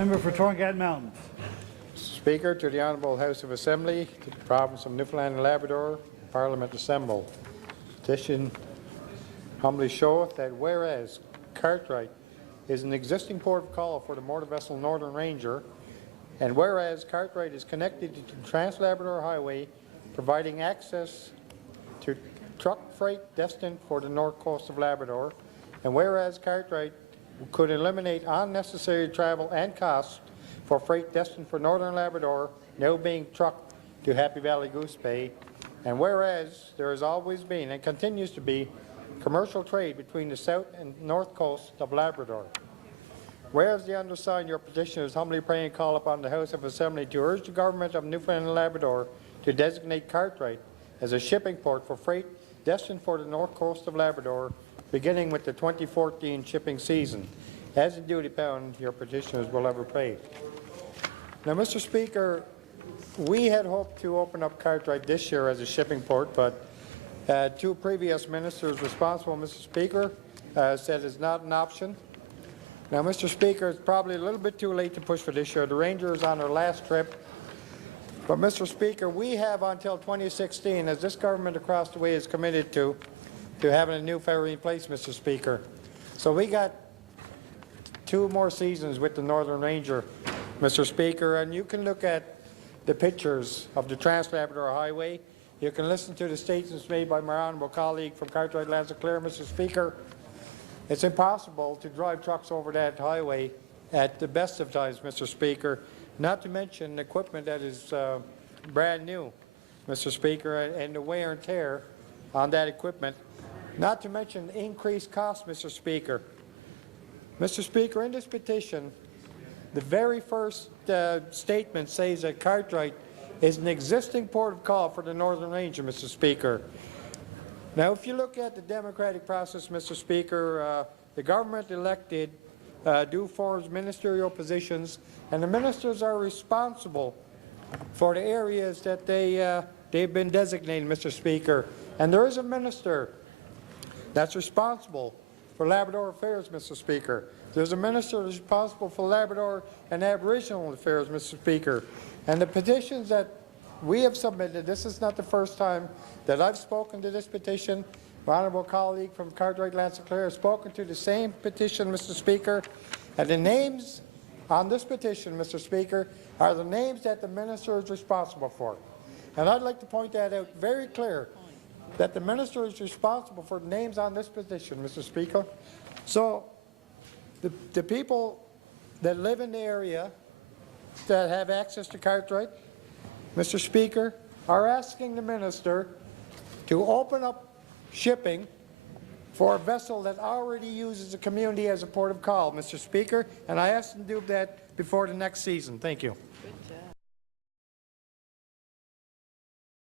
Member for Torngat Mountains. Speaker, to the Honourable House of Assembly, to the Province of Newfoundland and Labrador, Parliament assembled. Petition humbly showeth that whereas Cartwright is an existing port of call for the motor vessel Northern Ranger, and whereas Cartwright is connected to the Trans-Labrador Highway, providing access to truck freight destined for the north coast of Labrador, and whereas Cartwright could eliminate unnecessary travel and costs for freight destined for Northern Labrador, now being trucked to Happy Valley Goose Bay, and whereas there has always been and continues to be commercial trade between the south and north coast of Labrador. Whereas the undersigned, your petitioners humbly pray and call upon the House of Assembly to urge the Government of Newfoundland and Labrador to designate Cartwright as a shipping port for freight destined for the north coast of Labrador, beginning with the 2014 shipping season. As in duty bound, your petitioners will ever pray. Now, Mr. Speaker, we had hoped to open up Cartwright this year as a shipping port, but two previous ministers responsible, Mr. Speaker, said it's not an option. Now, Mr. Speaker, it's probably a little bit too late to push for this year. The Ranger is on their last trip. But, Mr. Speaker, we have until 2016, as this government across the way is committed to having a new ferry in place, Mr. Speaker. So we got 2 more seasons with the Northern Ranger, Mr. Speaker, and you can look at the pictures of the Trans-Labrador Highway. You can listen to the statements made by my honourable colleague from Cartwright, Lanzaclair, Mr. Speaker. It's impossible to drive trucks over that highway at the best of times, Mr. Speaker, not to mention equipment that is brand new, Mr. Speaker, and the wear and tear on that equipment, not to mention increased costs, Mr. Speaker. Mr. Speaker, in this petition, the very first statement says that Cartwright is an existing port of call for the Northern Ranger, Mr. Speaker. Now, if you look at the democratic process, Mr. Speaker, the government elected due forms ministerial positions, and the ministers are responsible for the areas that they've been designated, Mr. Speaker. And there is a minister that's responsible for Labrador affairs, Mr. Speaker. There's a minister responsible for Labrador and Aboriginal affairs, Mr. Speaker. And the petitions that we have submitted, this is not the first time that I've spoken to this petition. My honourable colleague from Cartwright, Lanzaclair, has spoken to the same petition, Mr. Speaker. And the names on this petition, Mr. Speaker, are the names that the minister is responsible for. And I'd like to point that out very clear, that the minister is responsible for the names on this petition, Mr. Speaker. So the people that live in the area that have access to Cartwright, Mr. Speaker, are asking the minister to open up shipping for a vessel that already uses the community as a port of call, Mr. Speaker, and I ask them to do that before the next season. Thank you.